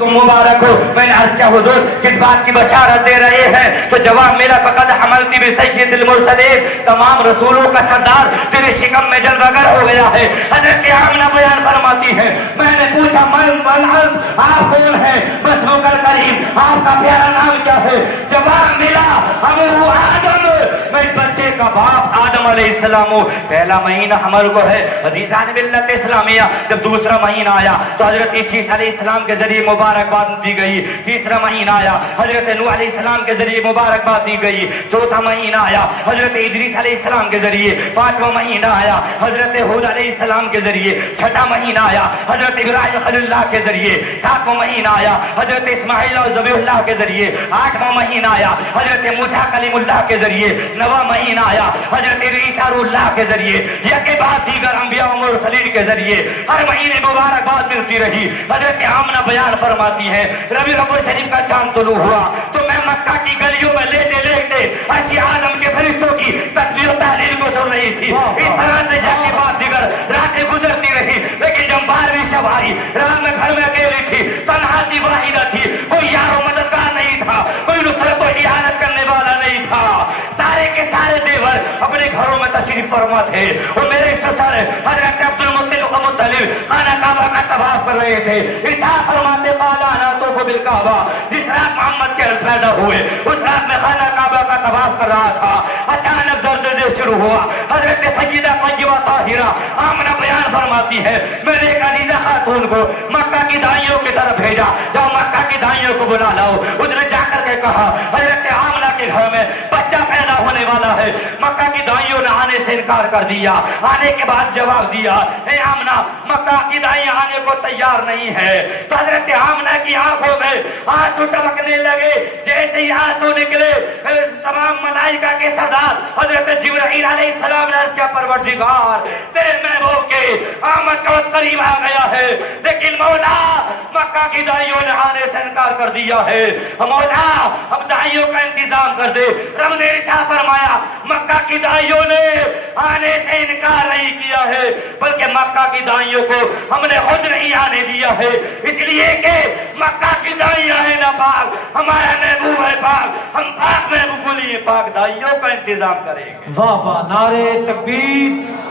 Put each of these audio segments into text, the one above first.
तो मुबारक हो। मैंने अर्ज किया हुजूर किस बात की बशारत दे रहे हैं, तो जवाब मेरा फकद हमलती भी सय्यदुल मुरसलीन, तमाम रसूलों का सरदार तेरे शिकम में जलवागर हो गया है। हजरत आमना बयान फरमाती है, मैंने पूछा आप कौन है, बस मुकल करीम आपका प्यारा नाम क्या है। जवाब मिला अबू आदम, मैं इस बच्चे का बाप आदम अलैहिस्सलाम हूं। पहला महीना हमल को है अजीजान मिल्लत इस्लामिया। जब दूसरा महीना आया तो हजरत ईसा अलैहिस्सलाम के जरिए मुबारकबाद दी गई। तीसरा महीना आया हजरत नूह अलैहिस्सलाम के जरिए मुबारकबाद दी गई। चौथा महीना आया हजरत इदरीस अलैहिस्सलाम के जरिए। पांचवा महीना आया हजरत हूद अलैहिस्सलाम के जरिए। छठा महीना आया हजरत इब्राहिम खलीलुल्लाह के जरिए। सातवां महीना आया हजरत इस्माइल और ज़बीहुल्लाह के जरिए। आठवां महीना आया हजरत मूसा कलीमुल्लाह के जरिए। नवा महीना आया हजरत ईसा रूहुल्लाह के जरिए। यके बाद दीगर अंबिया और मुरसलीन के जरिए हर महीने मुबारकबाद मिलती रही। हजरत आमना बयान फरमाती है, रबी अव्वल शरीफ का चांद तुलू हुआ तो मैं मक्का की गलियों में लेटे लेटे अच्छी आदम के फरिश्तों की तस्बीह तहलील को सुन रही थी। इस तरह से जाके बाद दीगर रातें गुजरती रही, लेकिन जब 12वीं शब आई, रात में घर में अकेली थी, तन्हा थी, वाहिदा थी, कोई यारो मददगार नहीं था, कोई नुसरत और इहानत करने वाला नहीं था। सारे के सारे देवर अपने घरों में तशरीफ फरमा थे और मेरे ससुर हजरत अब्दुल मुत्तलिब खाना काबा का तवाफ कर रहे थे। इरशाद फरमाते काला ना तो बिल काबा, जिस रात मोहम्मद के पैदा हुए उस रात में खाना काबा का तवाफ कर रहा था। अचानक दर्द शुरू हुआ। हजरत सय्यदा तय्यबा ताहिरा आमना बयान फरमाती है, मैंने एक अजीजा खातून को मक्का की दाइयों की तरफ भेजा, जाओ मक्का की दाइयों को बुला लाओ। उसने जाकर के कहा हजरत आमना के घर में बच्चा पैदा होने वाला है। मक्का की दाइयों ने आने से इनकार कर दिया। आने के बाद जवाब दिया, हे आमना मक्का की दाइयां आने को तैयार नहीं है। तो हजरत आमना की आंखों में आंसू टपकने लगे। जैसे ही आंसू निकले तमाम मलाइका के सरदार हजरत जिब्राइल अलैहिस्सलाम ने अर्ज़ किया, परवरदिगार तेरे महबूब के आमद का वक्त करीब आ गया है, लेकिन मौला मक्का की दाइयों ने आने से इनकार कर दिया है। मौला अब दाइयों का इंतजाम कर दे। रब ने इरशाद फरमाया, मक्का की दाइयों ने आने से इनकार नहीं किया है, बल्कि मक्का की दाइयों को हमने खुद नहीं आने दिया है, इसलिए कि मक्का की दाइयां है ना पाक, हमारा महबूब है पाक, हम पाक महबूब के लिए पाक दाइयों का इंतजाम करेंगे। वाह वाह, नारे तकबीर,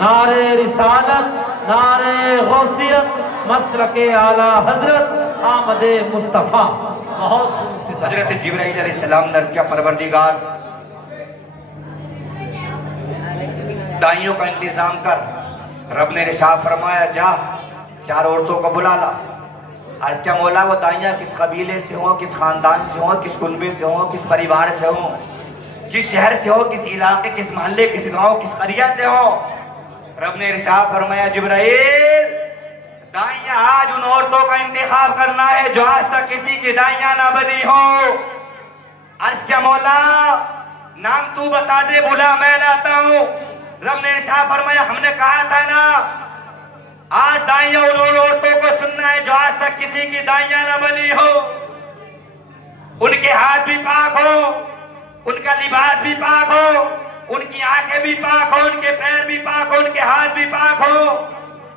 नारे रिसालत, नारे गौसियत, मसलके आला हजरत आमदे मुस्तफा। बहुत हजरत जिब्राइल अलैहिस्सलाम ने अर्ज़ किया, परवरदिगार दाइयों का इंतजाम कर। रब ने इरशाद फरमाया, जा 4 औरतों को बुला ला। अर्ज़ क्या मौला, वो दाइयां किस कबीले से हो, किस खानदान से हो, किस कुनबे से हो, किस परिवार से हो, किस शहर से हो, किस इलाके, किस मोहल्ले, किस गांव, किस करिया से हो। रब ने इरशाद फरमाया, जिब्राइल दाइयां आज उन औरतों का इंतखाब करना है जो आज तक किसी की दाइयां ना बनी हो। अर्ज़ क्या मौला, नाम तू बता दे, बुला मैं लाता हूं। रब ने इरशाद फरमाया, हमने कहा था ना आज दाइयां उन औरतों को चुनना है जो आज तक किसी की दाइयां ना बनी हो। उनके हाथ भी पाक हो, उनका लिबास भी पाक हो, उनकी आंखें भी पाक हो, उनके पैर भी पाक हो, उनके हाथ भी पाक हो,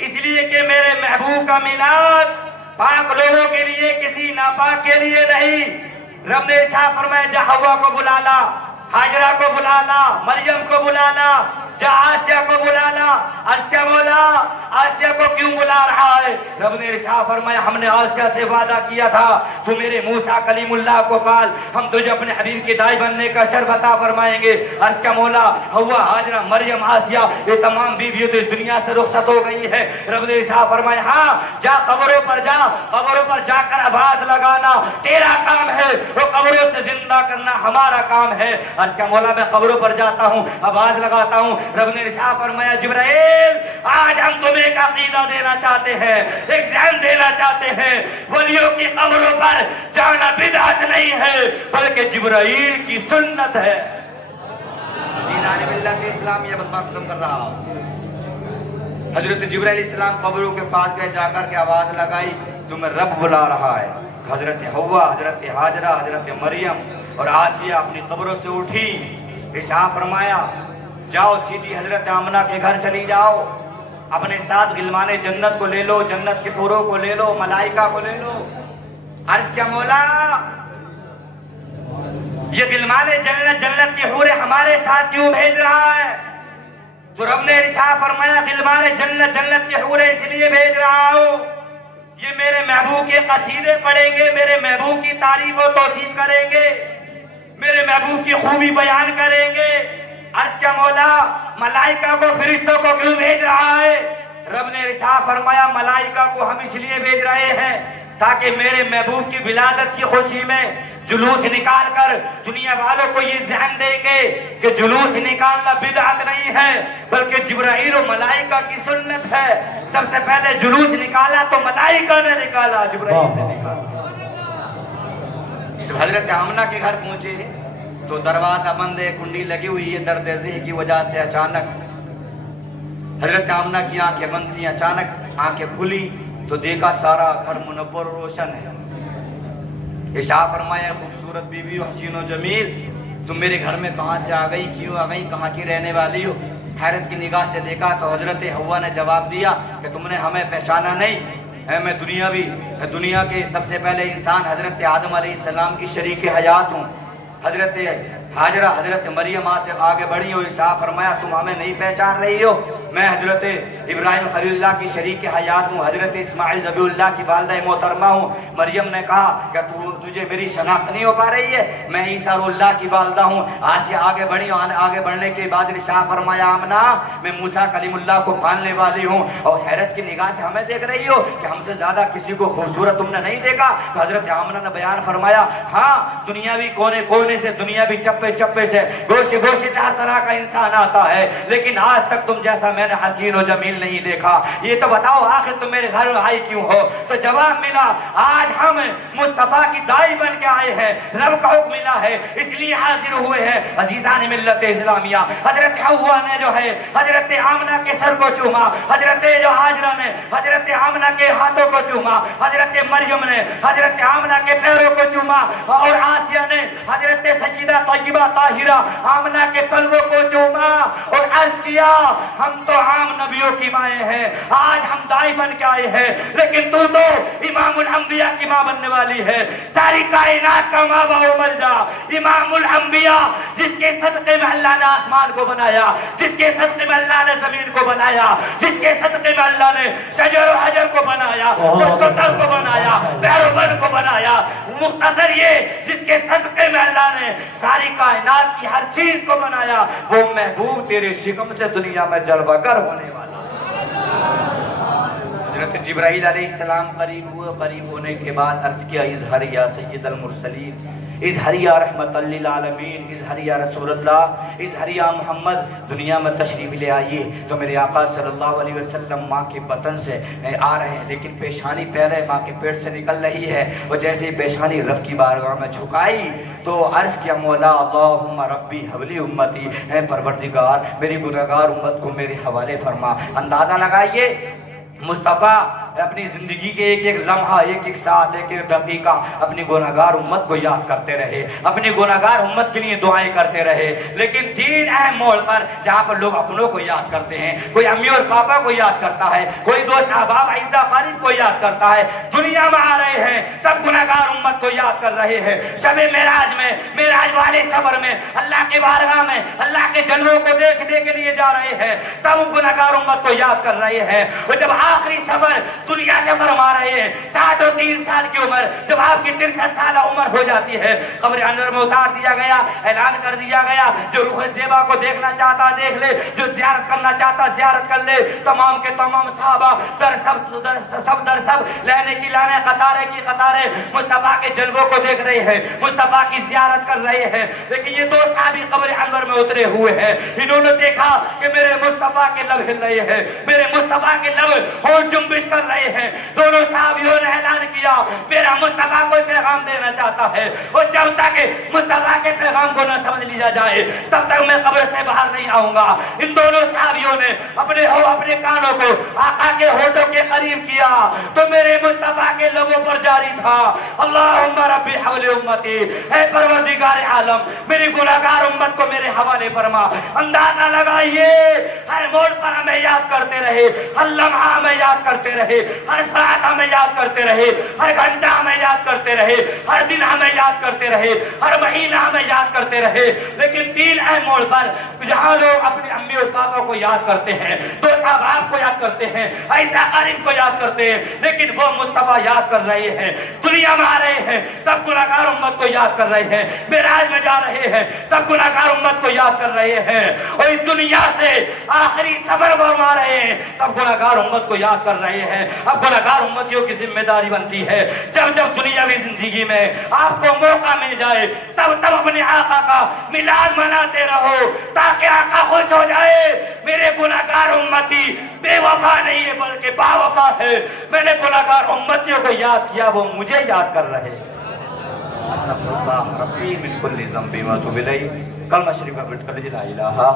इसलिए कि मेरे महबूब का मिलाद पाक लोगों के लिए, किसी नापाक के लिए नहीं। रब ने इरशाद फरमाया, जा हव्वा को बुला ला, हाजरा को बुला ला, मरियम को बुला ला, जा आसिया को बुला ला। अर्ज़ क्या मौला, आसिया को क्यों बुला रहा है? रब ने इरशाद फरमाया, हमने आसिया से वादा किया था, तू मेरे मूसा कलीमुल्लाह को पाल, हम तुझे अपने हबीब की दाई बनने का शर्फ अता फरमाएंगे। अर्ज़ क्या मौला, हव्वा, हाजरा, मरियम, आसिया ये तमाम बीवियों तो इस दुनिया से रुखसत हो गई है। रब ने इरशाद फरमाया, हाँ जा कब्रों पर जा, कब्रों पर जाकर आवाज लगाना तेरा काम है, वो कब्रों से जिंदा करना हमारा काम है। अर्ज़ क्या मौला, मैं कब्रों पर जाता हूँ, आवाज लगाता हूँ। रब ने इरशाद फरमाया, जिब्राइल आज हम तुम्हें एक अकीदा देना चाहते हैं, एक ज़हन देना चाहते हैं, वलियों की कब्रों पर जाना बिदअत नहीं है, बल्कि जिब्राइल की सुन्नत है। दीनाने मिल्लत इस्लामिया बस बात खत्म कर रहा हूं। हजरत जिब्राइल अलैहिस्सलाम कब्रों के पास गए, जाकर के आवाज लगाई, तुम्हें रब बुला रहा है। हजरत हव्वा, हजरत हाजरा, हजरत मरियम और आसिया अपनी कब्रों से उठी। इरशाद फरमाया, जाओ सीधी हजरत आमना के घर चली जाओ, अपने साथ गिलमाने जन्नत को ले लो, जन्नत के हूरों को ले लो, मलाइका को ले लो। अर्ज क्या मौला, ये गिलमान जन्नत जन्नत की हूरें हमारे साथ क्यों भेज रहा है? तो रब ने इरशाद फरमाया, गिलमान जन्नत जन्नत की हूरें इसलिए भेज रहा हूं, ये मेरे महबूब के कसीदे पढ़ेंगे, मेरे महबूब की तारीफ और तौसीफ करेंगे, मेरे महबूब की खूबी बयान करेंगे। अर्ज क्या मौला, मलाइका को फिरिश्तों को क्यों भेज रहा है? रब ने इरशाद फरमाया, मलाइका को हम इसलिए भेज रहे हैं ताकि मेरे महबूब की विलादत की खुशी में जुलूस निकाल कर दुनिया वालों को ये ज़हन देंगे कि जुलूस निकालना बिदअत नहीं है, बल्कि जिब्राइल और मलाइका की सुन्नत है। सबसे पहले जुलूस निकाला तो मलाइका ने निकाला, जिब्राइल ने निकाला। तो हजरत आमना के घर पहुंचे तो दरवाजा बंद है, कुंडी लगी हुई है, दर्द ज़िह की वजह से अचानक हजरत आमना की आंखें बंद थी। अचानक आंखें खुली तो देखा सारा घर मुनव्वर रोशन है। इरशाद फरमाया, खूबसूरत बीवी हो, हसीन व जमील, तुम मेरे घर में कहाँ से आ गई, क्यों आ गई, कहाँ की रहने वाली हो? हैरत की निगाह से देखा तो हजरत हव्वा ने जवाब दिया कि तुमने हमें पहचाना नहीं है, मैं दुनिया के सबसे पहले इंसान हजरत आदम अलैहिस्सलाम की शरीक हयात हूँ। हजरत हाजरा हजरत मरियम से आगे बढ़ी हो। इरशाद फरमाया, तुम हमें नहीं पहचान रही हो, मैं हजरत इब्राहिम खलीलुल्लाह की शरीक हयात हूँ, हजरत इस्माइल ज़बीहुल्लाह की वालिदा मोहतरमा हूँ। मरियम ने कहा कि तुझे मेरी शनाख्त नहीं हो पा रही है, मैं ईसा रुल्लाह की वालिदा हूँ। आज से आगे बढ़ी हो। आगे बढ़ने के बाद इरशाद फरमाया, आमना, मैं मूसा कलीमुल्लाह को पालने वाली हूँ, और हैरत की निगाह से हमें देख रही हो कि हमसे ज्यादा किसी को खूबसूरत तुमने नहीं देखा। तो हजरत आमना ने बयान फरमाया, हाँ, दुनियावी कोने कोने से, दुनियावी चप्पे चप्पे से, गोशे गोशे से हर तरह का इंसान आता है, लेकिन आज तक तुम जैसा मैंने हसीन और जमील नहीं देखा। ये तो बताओ, आखिर तुम मेरे घर में आई क्यों हो? तो जवाब मिला, आज हम मुस्तफा की दाई बन के आए हैं, रब का हुक्म मिला है इसलिए हाजिर हुए हैं। अजीजान मिल्लत इस्लामिया, हजरत हव्वा ने जो है हजरत आमना के सर को चूमा, हजरत जो हाजरा ने हजरत आमना के हाथों को चूमा, हजरत मरियम ने हजरत आमना के पैरों को चूमा, और आसिया ने हजरत सय्यदा तय्यबा ताहिरा आमना के तलवों को चूमा और अर्ज किया, हम तो आम नबियों की माएँ हैं, आज हम दाई बन के आए हैं, लेकिन तू तो इमामुल अंबिया की माँ बनने वाली है, सारी कायनात का माँ बाप मर जा। इमामुल अंबिया, जिसके सदक़े में अल्लाह ने आसमान को बनाया, जिसके सदक़े में अल्लाह ने जमीन को बनाया, जिसके सदक़े में अल्लाह ने शजर और हजर को बनाया, उसको तल को बनाया, पैरों को बनाया, मुख्तसर ये जिसके सदक़े में अल्लाह ने सारी कायनात की हर चीज को बनाया, वो महबूब तेरे शिकम से दुनिया में जलवागर होने वाला। हजरत जिब्राइल अलैहिस्सलाम करीब हुए, करीब होने के बाद अर्ज किया, इज़हर या सय्यदल मुरसलीन, इज़हर या रहमतल लिल आलमीन, इज़हर या रसूलल्लाह, इज़हर या मोहम्मद, दुनिया में तशरीफ ले आइए। तो मेरे आका सल्लल्लाहु अलैहि वसल्लम माँ के बतन से आ रहे हैं, लेकिन पेशानी पहले माँ के पेट से निकल रही है, और जैसे ही पेशानी रब की बारगाह में झुकाई तो अर्ज किया, मौला अल्लाहुम्मा रब्बी हवली उम्मती, है परवरदिगार मेरी गुनहगार उम्मत को मेरे हवाले फरमा। अंदाजा लगाइए, मुस्तफ़ा अपनी ज़िंदगी के एक एक लम्हा, एक एक साल, एक एक दकीका अपनी गुनहगार उम्मत को याद करते रहे, अपनी गुनहगार उम्मत के लिए दुआएं करते रहे। लेकिन तीन अहम मोड़ पर जहाँ पर लोग अपनों को याद करते हैं, कोई अम्मी और पापा को याद करता है, कोई दोस्त अहबाब अज़ीज़ा क़रीब को याद करता है, दुनिया में आ रहे हैं तब गुनहगार उम्मत को याद कर रहे हैं। शब मेराज में, मेराज वाले सफर में, अल्लाह के बारगाह में अल्लाह के जलवों को देखने के लिए जा रहे हैं, तब गुनहगार उम्मत को याद कर रहे हैं। और जब आखिरी सफर दुनिया से फरमा रहे हैं, 63 साल की उम्र, जब आपकी 63 साल उम्र हो जाती है, कब्र अनवर में उतार दिया गया, ऐलान कर दिया गया, जो रूह ज़ेबा को देखना चाहता देख ले, जो ज़ियारत करना चाहता ज़ियारत कर ले। तमाम के तमाम सहाबा दर सब लेने की लाने, कतारे की कतारे मुस्तफ़ा के जलवों को देख रहे हैं, मुस्तफ़ा की ज़ियारत कर रहे हैं। लेकिन ये दो साहबी कब्र अनवर में उतरे हुए हैं, इन्होंने देखा कि मेरे मुस्तफ़ा के लब हिल रहे हैं, मेरे मुस्तफ़ा के लब होंठ जुम्बिश कर रहे हैं। दोनों साहबियों ने ऐलान किया, मेरा मुस्तफ़ा कोई पैगाम देना चाहता है, और जब तक मुस्तफ़ा के पैगाम को न समझ लिया जाए तब तक मैं कब्र से बाहर नहीं आऊंगा। इन दोनों साहबियों ने अपने कानों को आका के होठों के करीब किया तो मेरे मुस्तफ़ा के लबों पर जारी था, अल्लाहुम्मा रब्बी हवली उम्मती, ऐ परवरदिगार आलम मेरी गुनहगार उम्मत को मेरे हवाले फरमा। अंदाजा लगाइए, हर मोड़ पर हमें याद करते रहे, हर लम्हा हमें याद करते रहे, हर साथ हमें याद करते रहे, हर घंटा हमें याद करते रहे, हर दिन हमें याद करते रहे, हर महीना हमें याद करते रहे। लेकिन 3 अहम मोड़ पर जहां लोग अपने अम्मी और पापा को याद करते हैं, तो बाप को याद करते हैं, ऐसा अरिफ को याद करते हैं, लेकिन वो मुस्तफा याद कर रहे हैं। दुनिया में आ रहे हैं तब गुनाहगार उम्मत को याद कर रहे हैं, मेराज में जा रहे हैं तब गुनाहगार उम्मत को याद कर रहे हैं, और इस दुनिया से आखिरी सफर फरमा रहे हैं तब गुनाहगार उम्मत को याद कर रहे हैं। अब गुनाहगार उम्मतियों की जिम्मेदारी बनती है, जब जब दुनियावी जिंदगी में आपको मौका मिल जाए तब तब अपने आका का मिलाद मनाते रहो, ताकि आका खुश हो जाए। मेरे गुनाहगार उम्मती बेवफा नहीं है बल्कि बावफा है। मैंने गुनाहगार उम्मतियों को याद किया, वो मुझे याद कर रहे हैं। अस्तगफिरुल्लाह रब्बी मिन कुल्ली ज़ंबी व अतूबु इलैह। कलमा शरीफ का पढ़ कर ला इलाहा